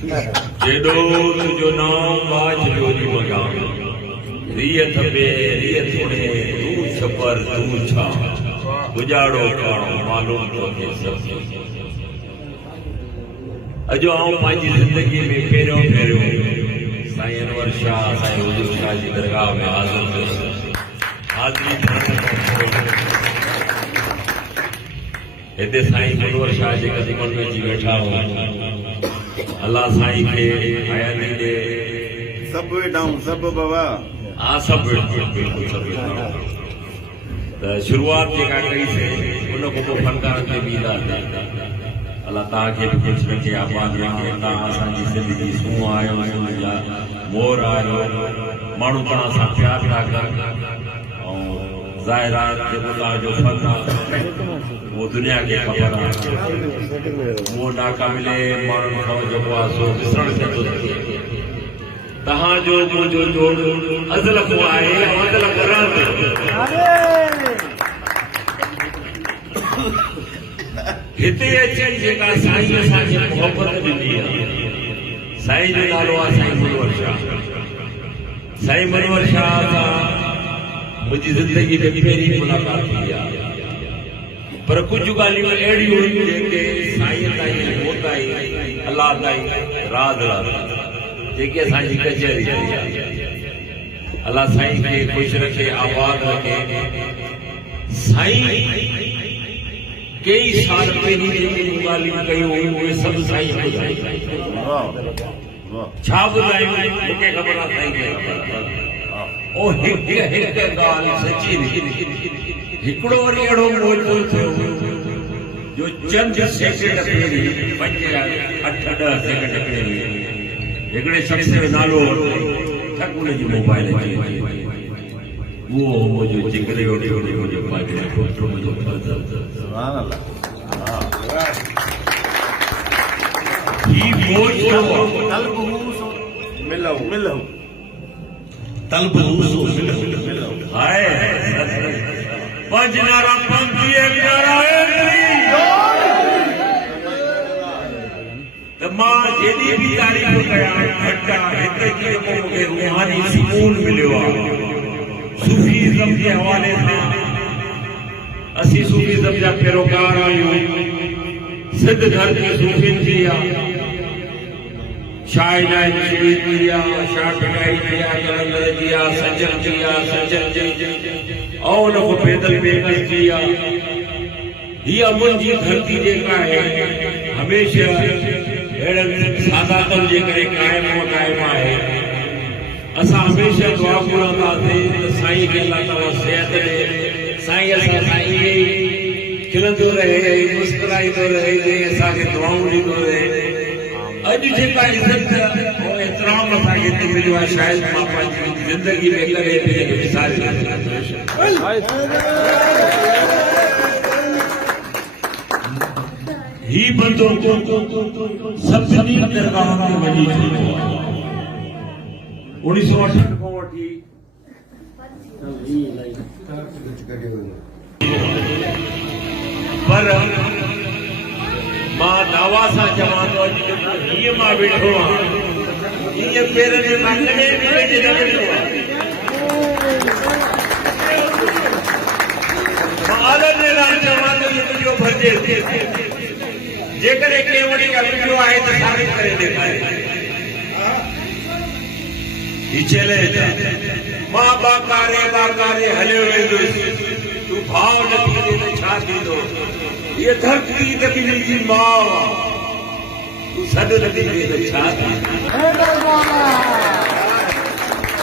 जेडो तुझो नाम बाज जोरी मगाम रियत बे रियत ने तू छपर तू छा गुजारो काणो मालूम तो के सब अजो आऊं पंहिंजी जिंदगी में पहिरियों साईं अनवर शाह साईं हुजूर शाह जी दरगाह में हाज़िर थियुसि हाज़िरी हिते साईं अनवर शाह जे कदमनि में अची वेठा हुआ अल्लाह साईं खे हयाती ॾे सभु वेठाऊं सभु बाबा हा सभु बिल्कुलु सभु वेठाऊं त शुरूआत जेका कईसीं उन खां पोइ फनकारनि ते बि ईंदा अल्लाह तव्हांखे बि कुझु रखे आबाद रखे तव्हां असांजी ज़िंदगी सूंहं आहियो मुंहिंजा मोर आहियो माण्हू तव्हां सां प्यार था कनि ऐं ज़ाहिर आहे जेको तव्हांजो फन आहे उहो दुनिया खे ख़बर आहे उहो नाकाबिले माण्हुनि खां जेको आहे सो ॾिसणु नथो थिए तव्हांजो मुंहिंजो जोड़ अज़ल को आहे अज़ल को रहंदो हिते अची जेका साईं असांखे मोहबत ॾिनी आहे साईं जो नालो आहे साईं मनोहर शाह साईं मनोहर शाह सां मुंहिंजी ज़िंदगी में पहिरीं मुलाक़ात थी आहे पर कुझु ॻाल्हियूं अहिड़ियूं हुयूं जेके साईं ताईं हो ताईं अलाह ताईं राज़ जेके असांजी कचहरी आहे अलाह साईं खे ख़ुशि रखे आबाद रखे साईं कई साल पहिरीं जेके ॻाल्हियूं कयूं हुयूं उहे सभु साईं छा ॿुधायूं मूंखे ख़बर आहे साईं खे ख़बर हिकु ॻाल्हि सची हिकिड़ो वरी अहिड़ो मौजूदु थियो जो चंद सेकंड पहिरीं 5 या 8-10 सेकंड पहिरीं हिकिड़े शख़्स जो नालो ठक हुनजी मोबाइल अची वो मुझे जिक्र मुझे पाटे पुत्र मुझे सुभान अल्लाह ही मोज तलब मिलो मिलो तलब मिलो हाय पंजनारा पंथी प्यारा त मां जेॾी बि तारीफ़ कयां घटि आहे हिते जेको मूंखे रूहानी सुकून मिलियो आहे सूफीज़म के हवाले से असी सूफीज़म जा पैरोकार आहियूं सिद्ध घर की सूफीन जी शाहजहां जी शाह पिटाई जी कलंदर जी सजन जी सजन जी और उन को पैदल बेकस जी ये अमन जी धरती जेका है हमेशा अहिड़नि सादातनि जे करे कायम आहे असां हमेशा दुआ घुरंदासीं साईं खे अल्लाह ताला सिहत ॾे साईं असां साईं खे खिलंदो रहे मुस्कुराईंदो रहे असांखे दुआऊं ॾींदो रहे अॼु जेका इज़त ऐं एतिराम असांखे हिते मिलियो आहे शायदि मां पंहिंजी ज़िंदगी में कॾहिं बि विसारे ही बंदो सभिनी दरगाह में वञी चुको आहे 1968 खां वठी पर मां दावा सां चवां थो अॼु हीअं मां वेठो आहियां हीअं पेरनि जे मां कॾहिं बि वेठे न वेठो आहियां मां अलॻि अलॻि चवां थो इहो वीडियो भरिजे जेकॾहिं कंहिं वटि का वीडियो आहे त साबित करे ॾेखारे ही चैलेंज मां बाकारे हलियो वेंदुसि तूं भाव न थींदे त छा थींदो ये धरती त तुंहिंजी माउ तूं सॾु न थींदे त छा थींदो